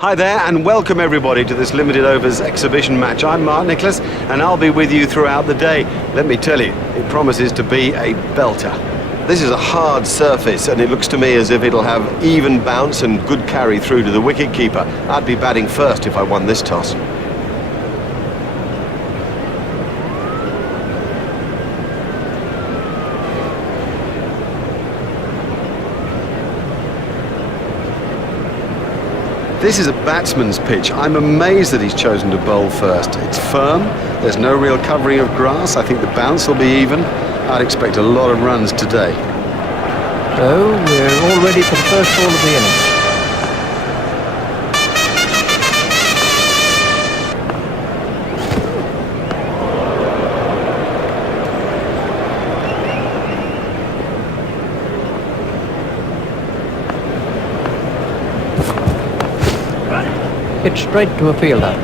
Hi there and welcome everybody to this limited overs exhibition match. I'm Mark Nicholas and I'll be with you throughout the day. Let me tell you, it promises to be a belter. This is a hard surface and it looks to me as if it'll have even bounce and good carry through to the wicket-keeper. I'd be batting first if I won this toss. This is a batsman's pitch. I'm amazed that he's chosen to bowl first. It's firm, there's no real covering of grass. I think the bounce will be even. I'd expect a lot of runs today. So, we're all ready for the first ball of the innings. Hit straight to a fielder.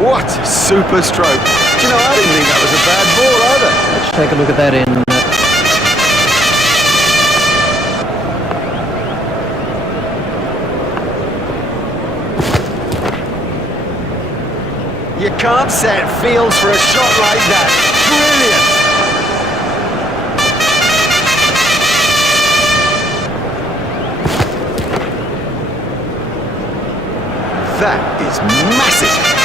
What a super stroke. Do you know, I didn't think that was a bad ball either. Let's take a look at that in... You can't set fields for a shot like that. Brilliant! That is massive.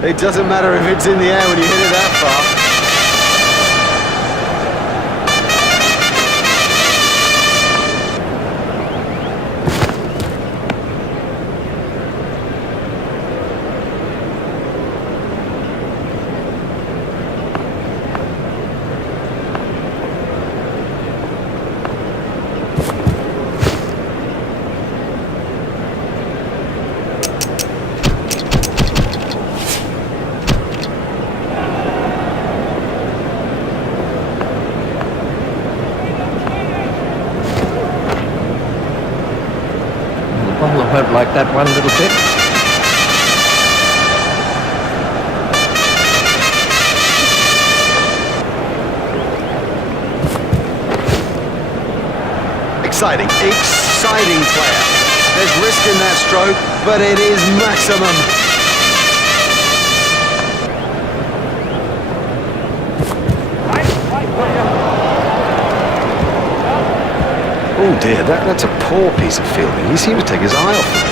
It doesn't matter if it's in the air when you hit it that far. Ball will hurt like that one little bit. Exciting player. There's risk in that stroke, but it is maximum. Oh dear, that's a poor piece of fielding. He seems to take his eye off it.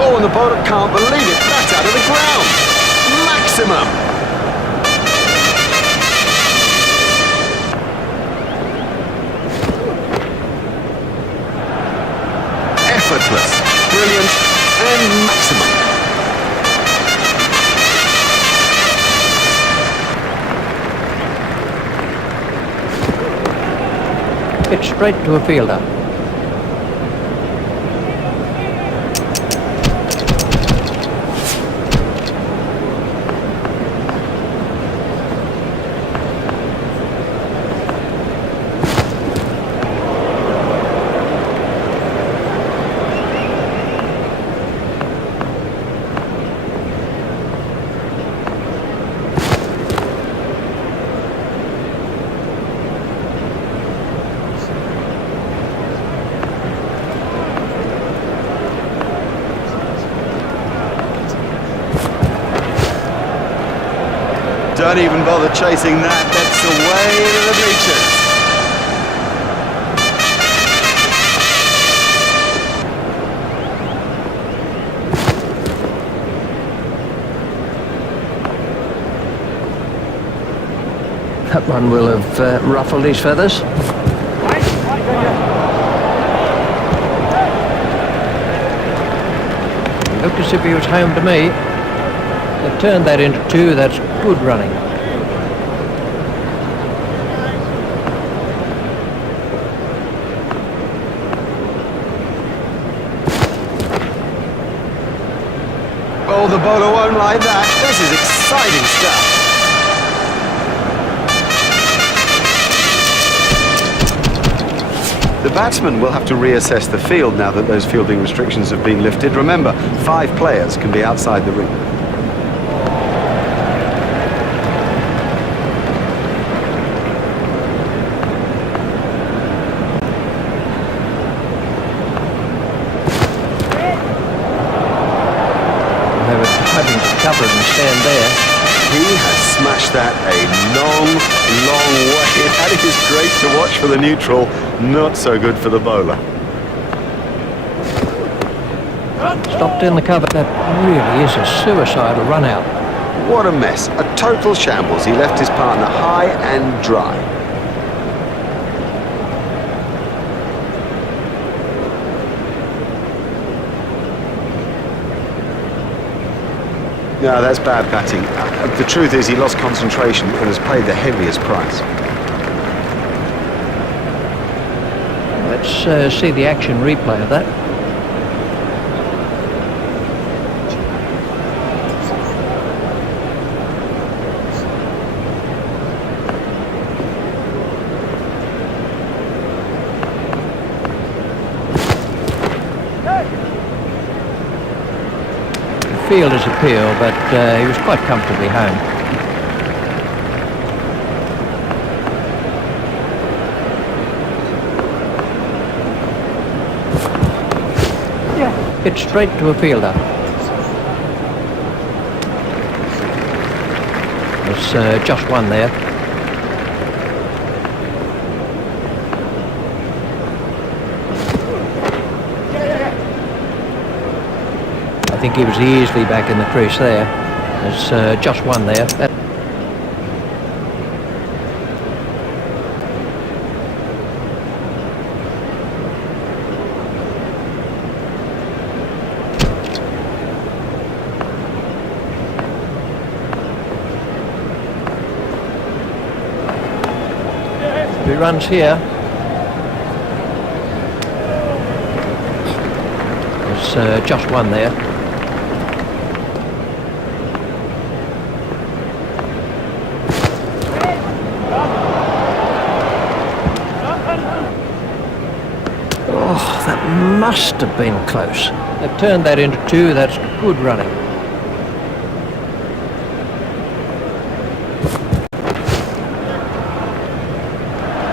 Oh, and the bowler can't believe it. That's out of the ground. Maximum. Effortless, brilliant, and maximum. Hit straight to a fielder. Don't even bother chasing that. That's away to the bleachers. That one will have ruffled his feathers. Looked as if he was home to me. They've turned that into 2. That's good running. Oh, the bowler won't like that. This is exciting stuff. The batsman will have to reassess the field now that those fielding restrictions have been lifted. Remember, 5 players can be outside the ring. They were having to cover it and stand there. He has smashed that a long, long way. That is great to watch for the neutral, not so good for the bowler. Stopped in the cover. That really is a suicidal run out. What a mess. A total shambles. He left his partner high and dry. No, that's bad batting. The truth is he lost concentration and has paid the heaviest price. Let's see the action replay of that. Fielder's appeal, but he was quite comfortably home. Hit straight to a fielder. There's just one there. I think he was easily back in the crease there. There's just one there. He runs here. There's just one there. Oh, that must have been close. They've turned that into 2. That's good running.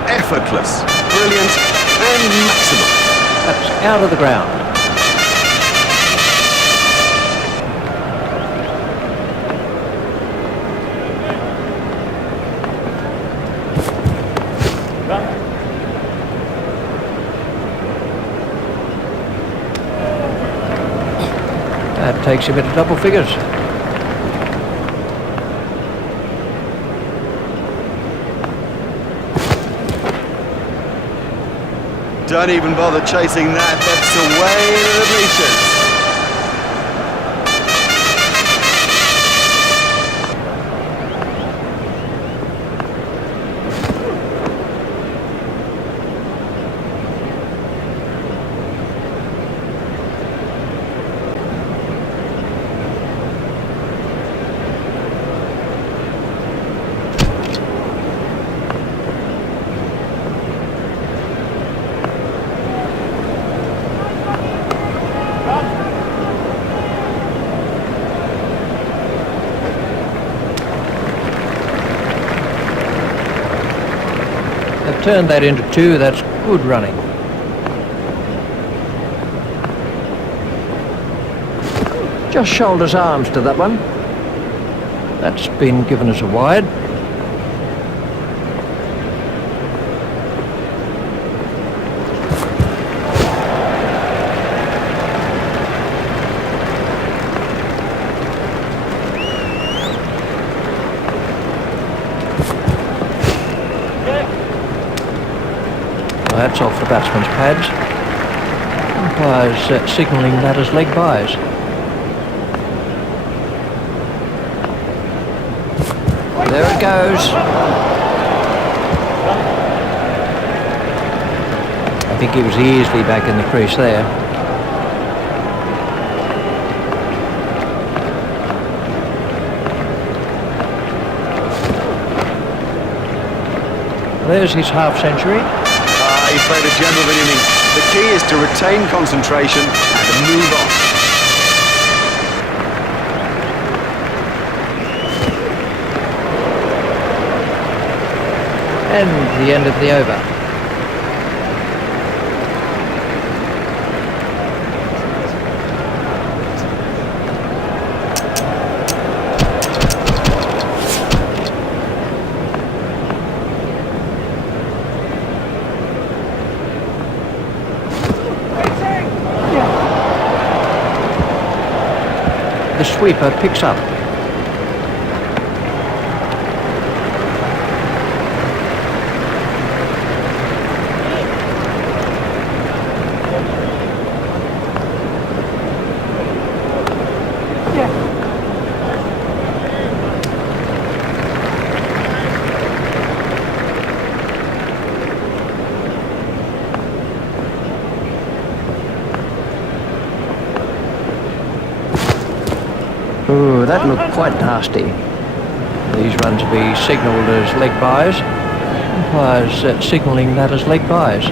Effortless, brilliant, and maximum. That's out of the ground. That takes him into double figures. Don't even bother chasing that. That's away to the bleachers. They've turned that into 2. That's good running. Just shoulders arms to that one. That's been given as a wide. Well, that's off the batsman's pads. Umpire's signalling that as leg byes. There it goes. I think he was easily back in the crease there. There's his half century. He played a gentleman innings. The key is to retain concentration and to move on. And the end of the over. The sweeper picks up. Ooh, that looked quite nasty. These runs will be signalled as leg byes. Umpires signalling that as leg byes.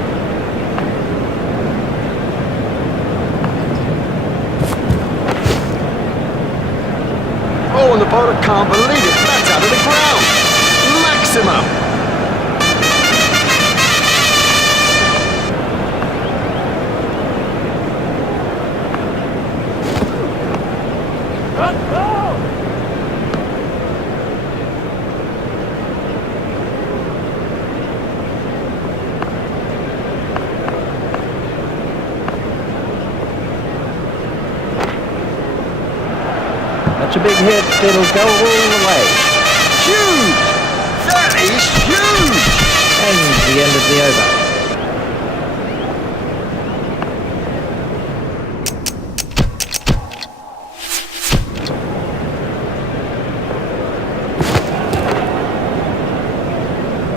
Oh, and the bowler can't believe it. That's out of the ground. Maximum. That's a big hit. It'll go all the way. Huge! That is huge! And the end of the over.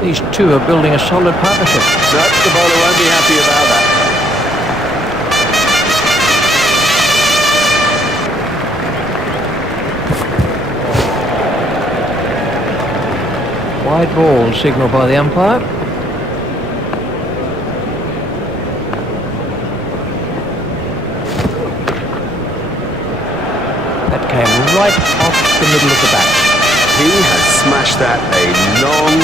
These two are building a solid partnership. No, the bowler won't be happy about that. Wide ball signalled by the umpire. That came right off the middle of the bat. He has smashed that a long,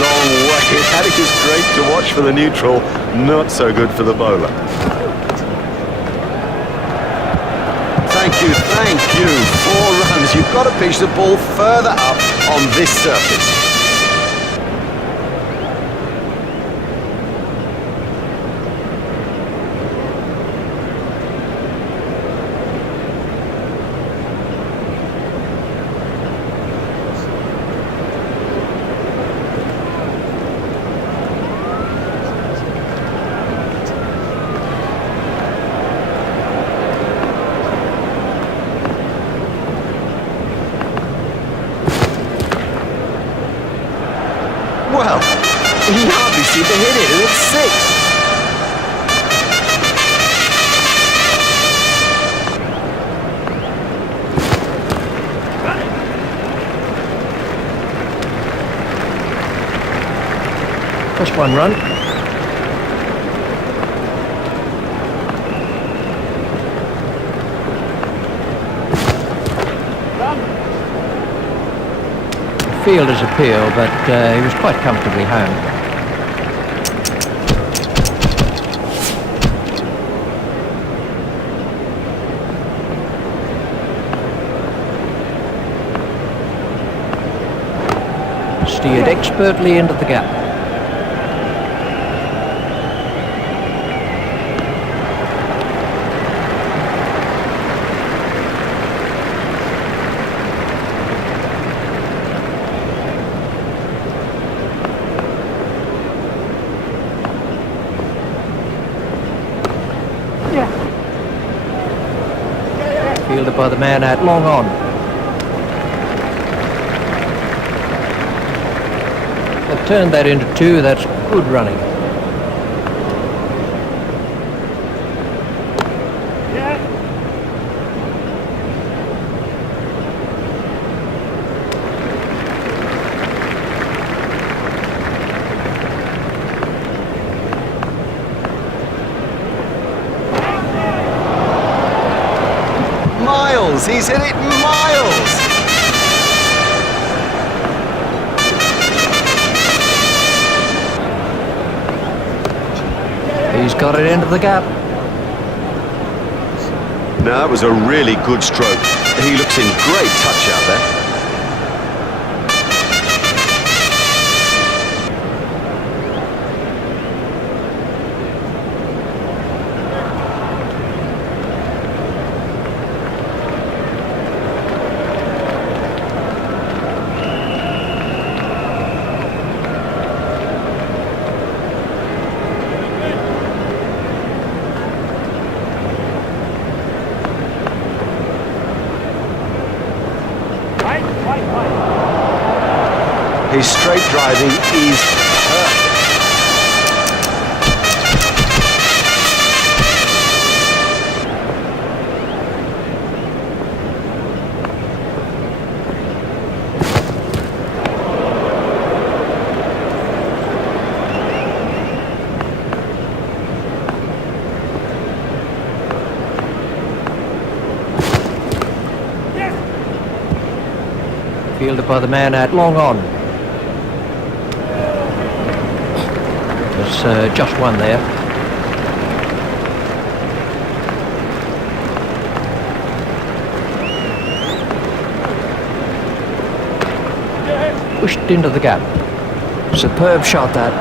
long way. That is great to watch for the neutral, not so good for the bowler. Thank you, thank you. 4 runs. You've got to pitch the ball further up on this surface. Well, he hardly seemed to hit it, and it's 6. Just 1 run. Fielder's appeal, but he was quite comfortably home. steered expertly into the gap. Fielded by the man out long on. They've turned that into 2. That's good running. Miles! He's hit it miles! He's got it into the gap. No, that was a really good stroke. He looks in great touch out there. His straight driving is perfect. Fielded by the man out long on. There's just one there. Pushed into the gap. Superb shot that,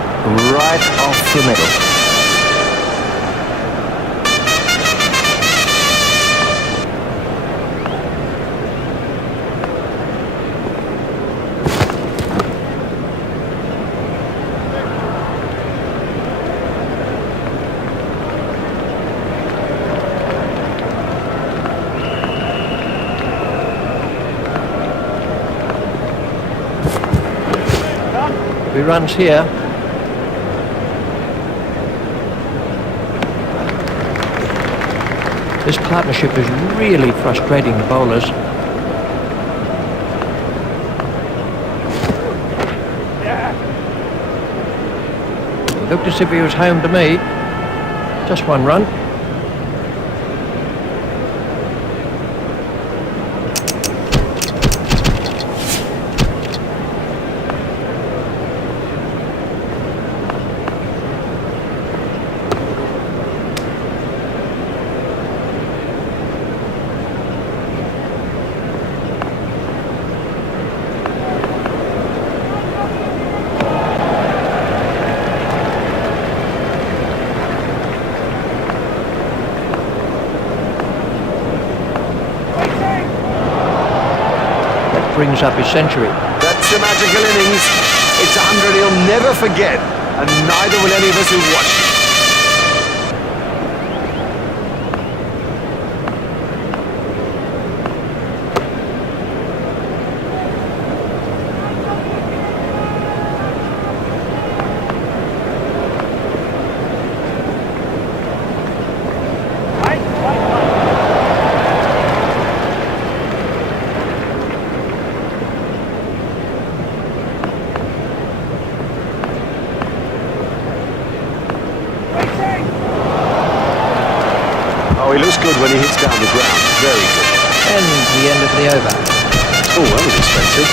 right off the middle. He runs here. This partnership is really frustrating the bowlers. He looked as if he was home to me. Just one run. Brings up his century. That's a magical innings. It's 100 he'll never forget, and neither will any of us who've watched it. He looks good when he hits down the ground. Very good. And the end of the over. Oh, that was expensive.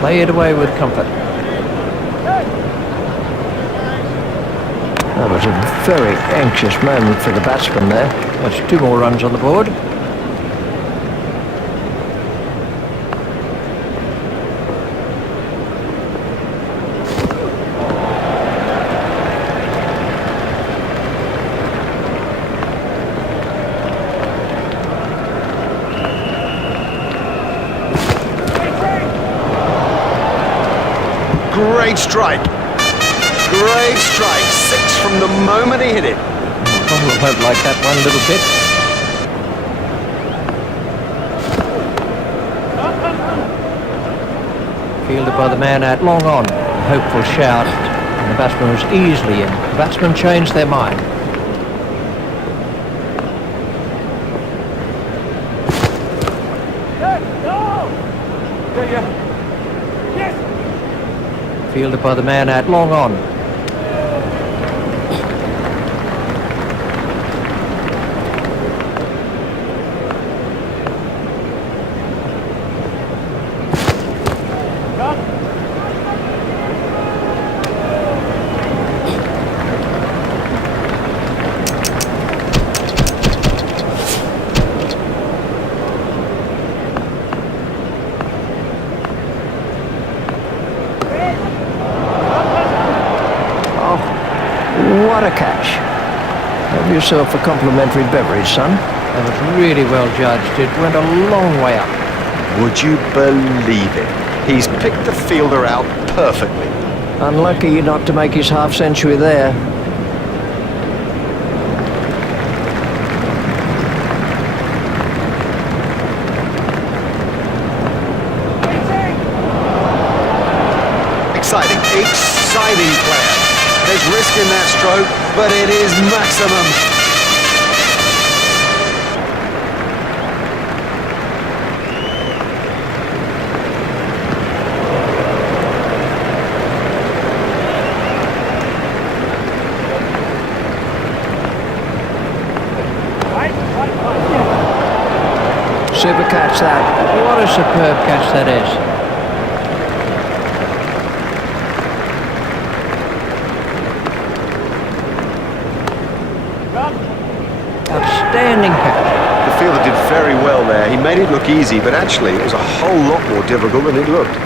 Play it away with comfort. That was a very anxious moment for the batsman there. That's 2 more runs on the board. Great strike. Great strike. 6 from the moment he hit it. Probably won't like that one a little bit. Fielded by the man out long on. Hopeful shout. And the batsman was easily in. The batsman changed their mind. Fielded by the man out long on. What a catch. Have yourself a complimentary beverage, son. That was really well judged. It went a long way up. Would you believe it? He's picked the fielder out perfectly. Unlucky not to make his half-century there. Exciting player. There's risk in that stroke, but it is maximum. Super catch that. What a superb catch that is. Outstanding catch. The fielder did very well there. He made it look easy, but actually it was a whole lot more difficult than it looked.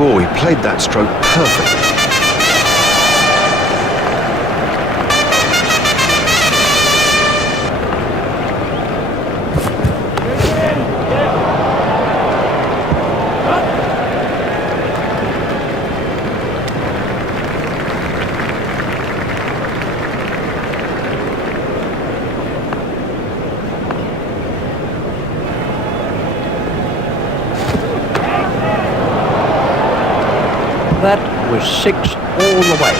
Oh, he played that stroke perfectly. That was 6 all the way.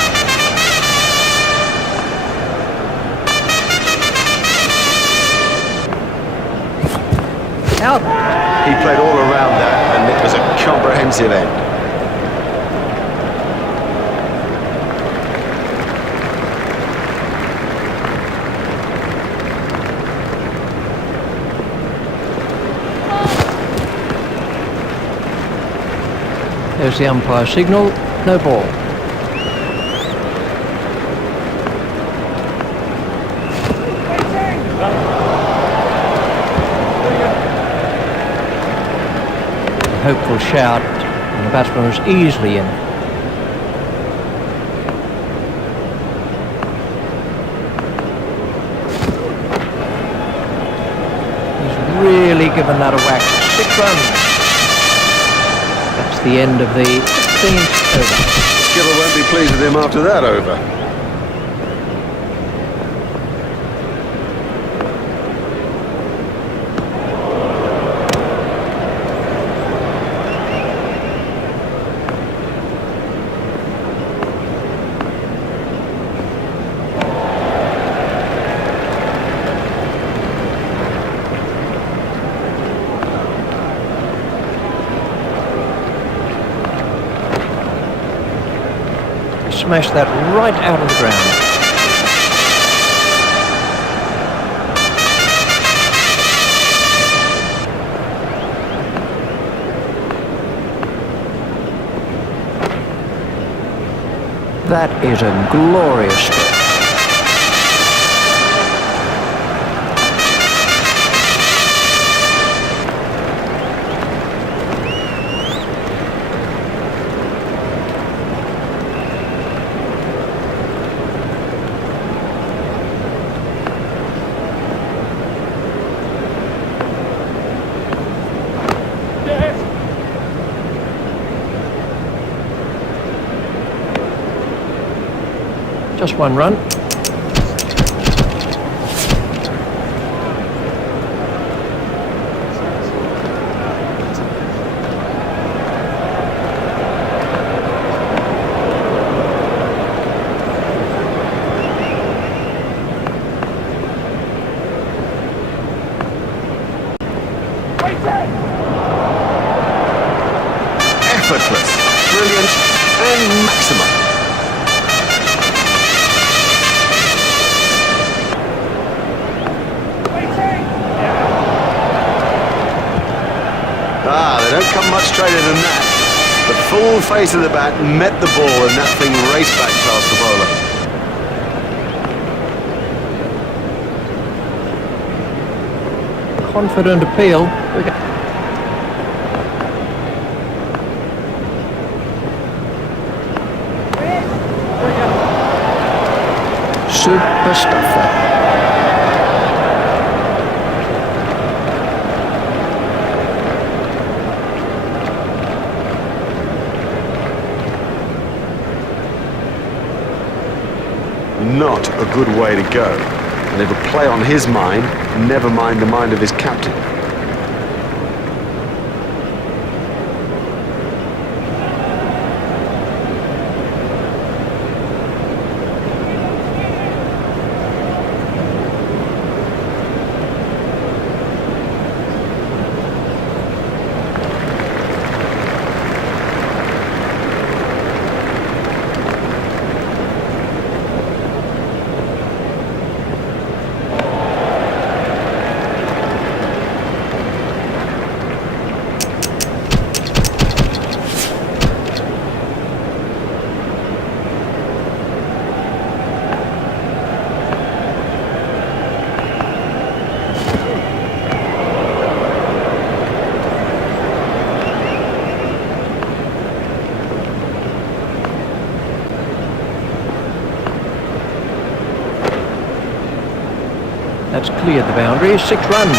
Out. He played all around that, and it was a comprehensive end. There's the umpire signal, no ball. A hopeful shout, and the batsman was easily in. He's really given that a whack. 6 runs. That's the end of the 16th over. Skipper won't be pleased with him after that over. smashed that right out of the ground. That is a glorious strike. Just one run. Effortless, brilliant, and maximum. They don't come much straighter than that. The full face of the bat met the ball and that thing raced back past the bowler. Confident appeal. Super stuffer. Not a good way to go. And it'll play on his mind, never mind the mind of his captain. That's cleared the boundary. 6 runs.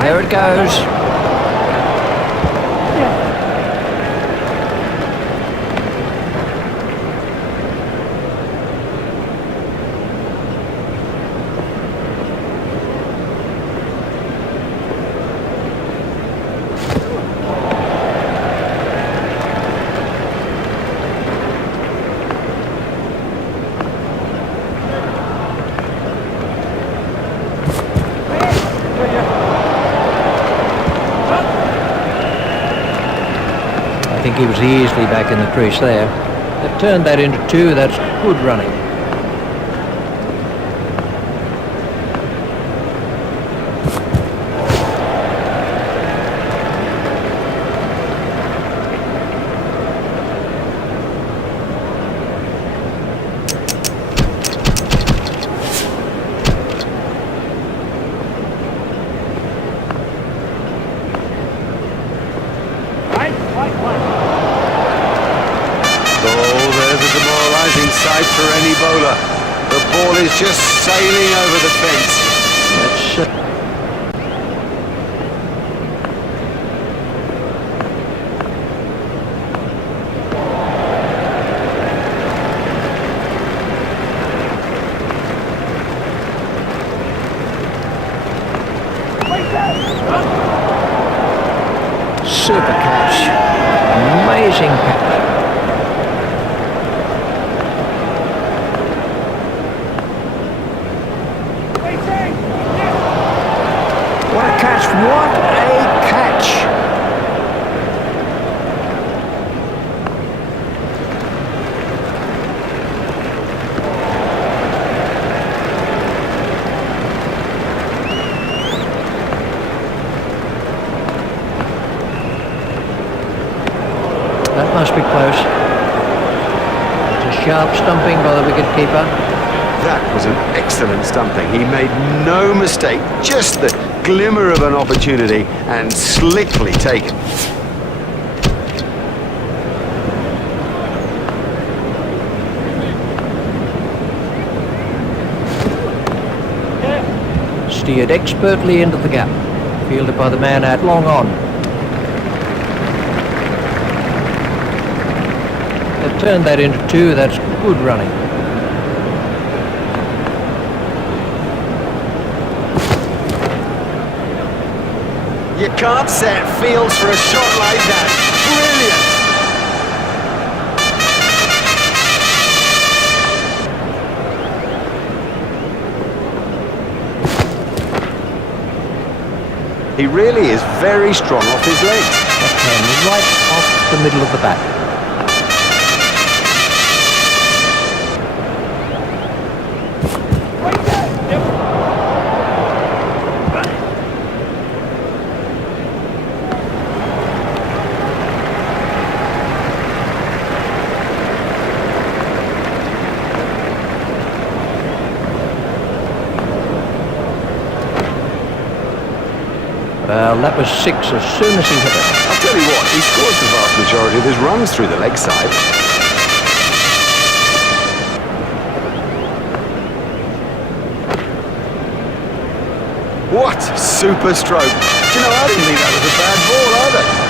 There it goes. I think he was easily back in the crease there. They've turned that into 2. That's good running. Sight for any bowler. The ball is just sailing over the fence. That's super catch. Amazing catch. What a catch! That must be close. It's a sharp stumping by the wicketkeeper. That was an excellent stumping. He made no mistake, just the glimmer of an opportunity, and slickly taken. Steered expertly into the gap. Fielded by the man out long on. They've turned that into two. That's good running. You can't set fields for a shot like that. Brilliant! He really is very strong off his legs. Backhand right off the middle of the bat. Well, that was six as soon as he hit it. I'll tell you what, he scores the vast majority of his runs through the leg side. What super stroke. Do you know, I didn't think that was a bad ball either.